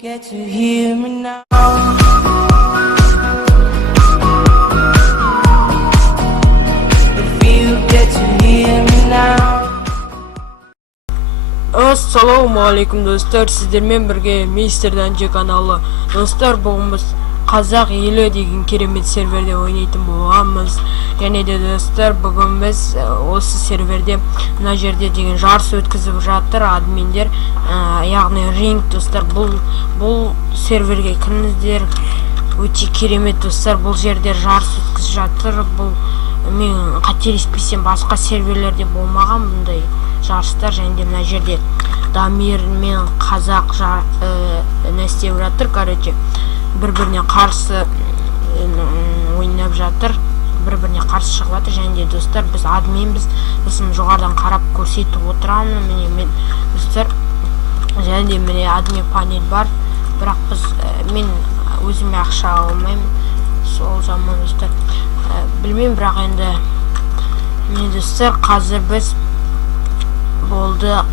get to hear me now. If you get to hear me now. Ассалаумағалейкум достар, сіздермен бірге Мистер Данжи каналы. Достар, бүгін біз қазақ елі деген керемет серверде ойнайтын боламыз. Және де достар, бүгін біз осы серверде мына жерде деген жарыс өткізіп жатыр админдер, яғни ринг. Достар, бұл серверге кіріңіздер, өте керемет достар. Бұл жерде жарыс өткізіп жатыр. Бұл мен қателеспесем басқа серверлерде болмаған бұндай жарыстар. Және де мына жерде Дамир мен қазақ не істеп жатыр, короче, бір-біріне қарсы ойнап жатыр, бір-біріне қарсы шығып жатыр. Және де достар, біз админбіз, сосын жоғарыдан қарап көрсетіп отырамын. Міне мен достар, және де міне админ панель бар, бірақ мен өзіме ақша ала алмаймын, сол жаман достар. Білмеймін, бірақ енді міне достар, қазір біз болды.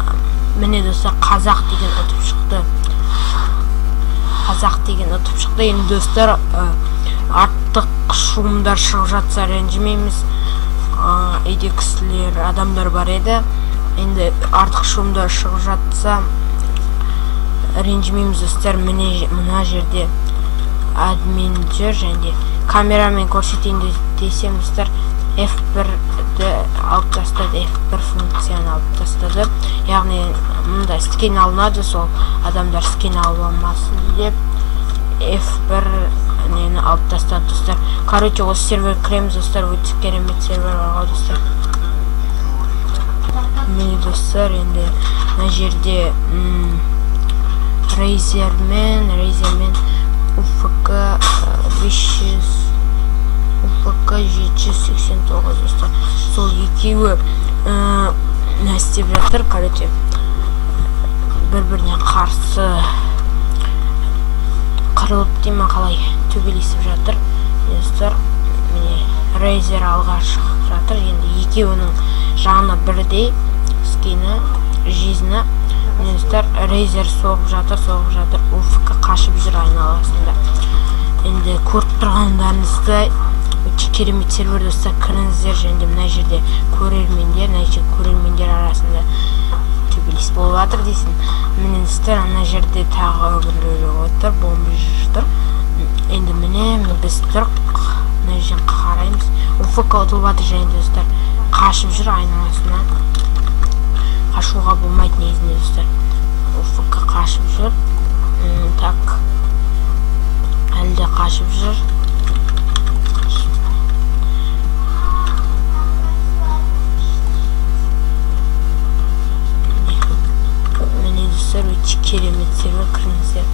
Міне достар, қазақ деген ұтып шықты. Қазақ деген ұтып шықты. Енді достар, артық шумдар шығып жатса ренжімейміз. Үйде кісілер, адамдар бар еді. Енді артық шумдар шығып жатса ренжімейміз достар. Мына жерде админ жүр. Және камерамен көрсетейін десем достар, F1-ді алып тастады, F1 функцияны алып тастады. Яғни мұнда скин алынады, сол адамдар скин алып алмасын деп F1 нені алып тастады достар. Короче, осы сервер кіреміз достар, өте керемет сервер бар достар. Міне достар, енді мына жерде Рейзермен УФК 500 УФК 789 достар. Сол екеуі не істеп жатыр, короче, бір-біріне қарсы қырылып деймін, қалай төбелесіп жатыр достар. Міне Рейзер алға шығып жатыр. Енді екеуінің жағына бірдей скині, жизні. Міне достар, Рейзер соғып жатыр, УФК қашып жүр айналасында. Енді көріп тұрғандарыңызды өте керемет сервер достар, кіріңіздер. Және де мына жерде көрермендер арасында төбелес болып жатыр дейсің. Міне достар, ана жерде тағы біреулер отыр, бомба жүр. Енді міне біз тұрық, мына жерден қараймыз. УФК ұтылып жатыр. Және де достар, қашып жүр айналасына. Қашуға болмайды негізінде достар. УФК қашып жүр. Так, әлі де қашып жүр. Өте керемет сервер, кіріңіздер.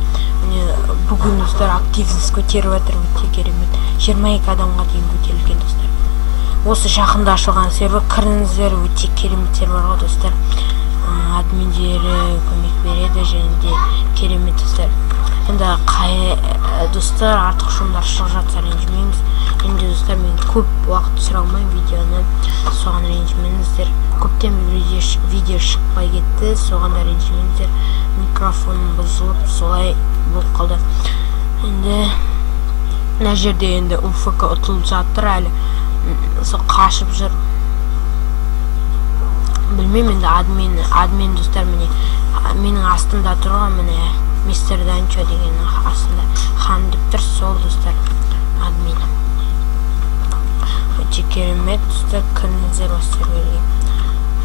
Бүгін достар активность көтеріп жатыр, өте керемет. 22 адамға дейін көтерілген достар. Осы жақында ашылған сервер, кіріңіздер, өте керемет сервер ғой достар. Админдері көмек береді, және де керемет достар. Енді достар, артық шумдар шығып жатса ренжімейміз. Енді достар, мен көп уақыт түсіре алмаймын видеоны, соған ренжімеңіздер. Көптен видео шықпай кетті, соған да ренжімеңіздер. Микрофоным бұзылып, солай болып қалды. Енді мына жерде енді УФК ұтылып жатыр, әлі сол қашып жүр. Білмеймін, енді админ достар, міне менің астымда тұрған, міне Мистер Данчо деген астында хан деп тұр, сол достар админ. Өте керемет достар, кіріңіздер осы серверге.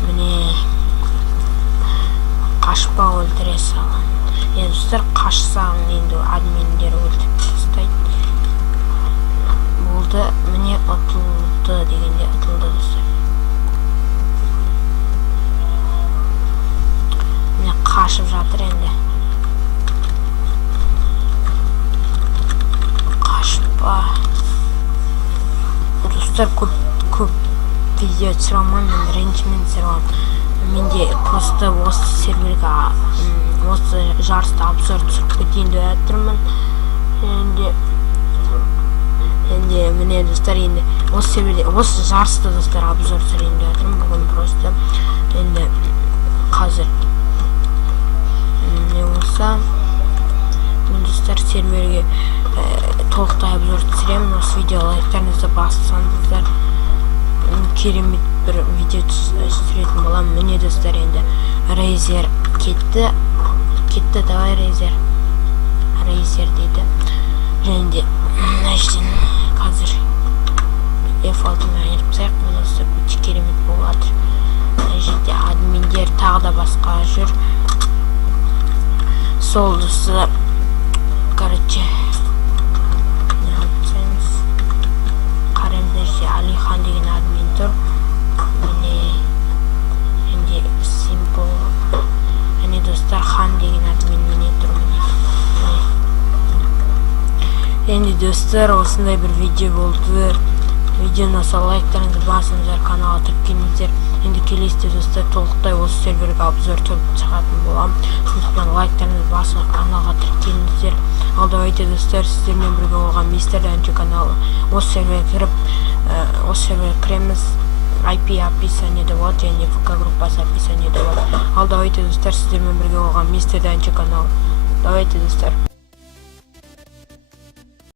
Міне қашпа өлтіре салған. Енді достар, қашсаң енді админдер өлтіріп тастайды. Болды, міне ұтылды дегенде ұтылды достар. Міне қашып жатыр енді. Қашпа. Достар, көп видео түсіре алмаймын, мен ренжімен түсіре аламын. Менде просто осы серверге осы жарысты обзор түсіріп кетейін деп жатырмын. Енді міне достар, енді осы серверде осы жарысты достар обзор түсірейін деп жатырмын. Бүгін просто енді қазір не болса серверге толықтай обзор түсіремін. Осы видео лайктарыңызды бассаңыздар керемет бір видео түсіретін боламын. Міне достар, енді Razer кетті, давай Razer дейді. Және де мәжден қазір F6-ны айырып тастайық. Міне достар, өте керемет болады. Мына жерде админдер тағы да басқа жүр. Сол достар, короче, қараңыздар, Алихан деген админ тұр. Міне енді Simple, және достар, Хан деген админ міне тұр. Енді достар, осындай бір видео болды. Видеоны лайктарыңызды басыңыздар, каналға тіркеліңіздер. Енді келесіде достар толықтай осы серверге обзор шығатын болам. Сондықтан лайктарыңызды басып каналға тіркеліңіздер. Ал давайте достар, сіздермен бірге болған Мистер Данчо каналы. Осы серверге кіреміз. IP описаниеде болады, және ВК группасы описаниеде болады. Ал давайте достар, сіздермен бірге болған Мистер Данчо каналы. Давайте достар.